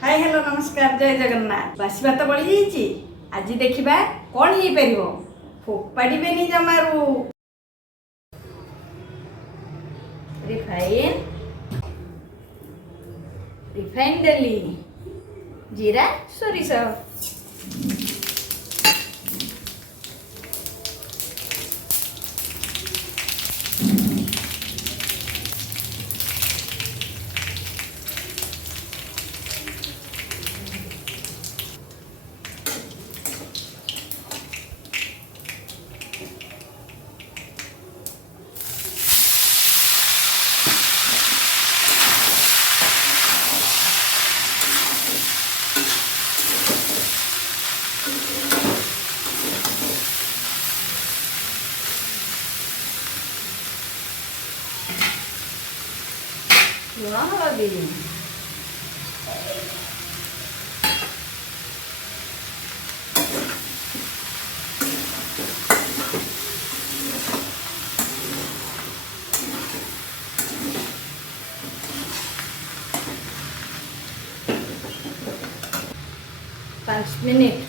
Hi hello नमस्कार जय जगन्नाथ। बासी भात बड़ी जाइए आज देखा कौन हो पार फोपाड़े जमारू रिफाइन रिफाइन देली जीरा सोरिष लुण हलदी पाँच मिनिट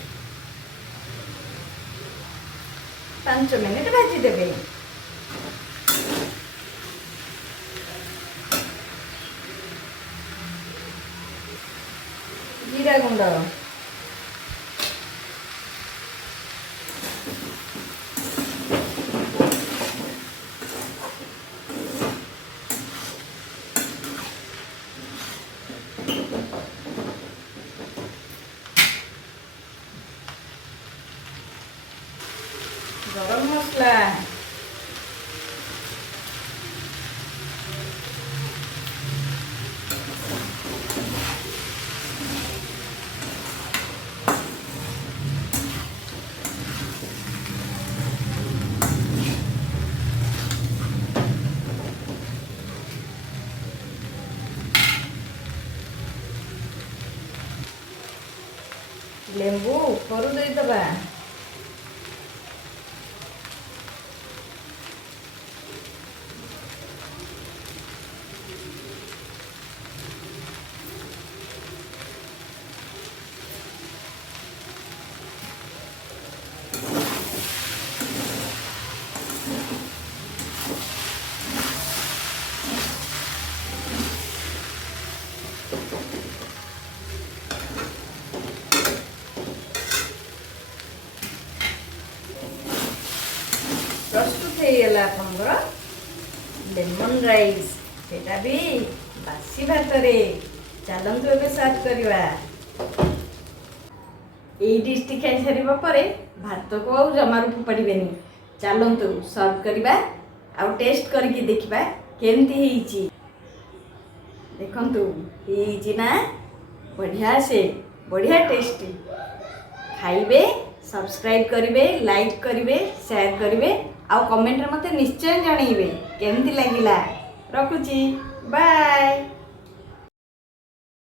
भाजी देवे जीरा गुंड गरम मसला लेंबू ऊपर देदबा प्रस्तुत होगा आपंकर लेमन राइस सेटा भी बासी भात रे चलतु ए सर्व करवा यही डिश टी खाई सारा पर भात को आ जमारू फोपाड़े चलतु सर्व करवा आ टेस्ट करके देखा केमती देखु ना बढ़िया से बढ़िया टेस्टी खाइबे सब्सक्राइब करेंगे लाइक करेंगे शेयर करेंगे आ कमेंट रे मते निश्चय जणइबे केमती लागिला रखुची बाय।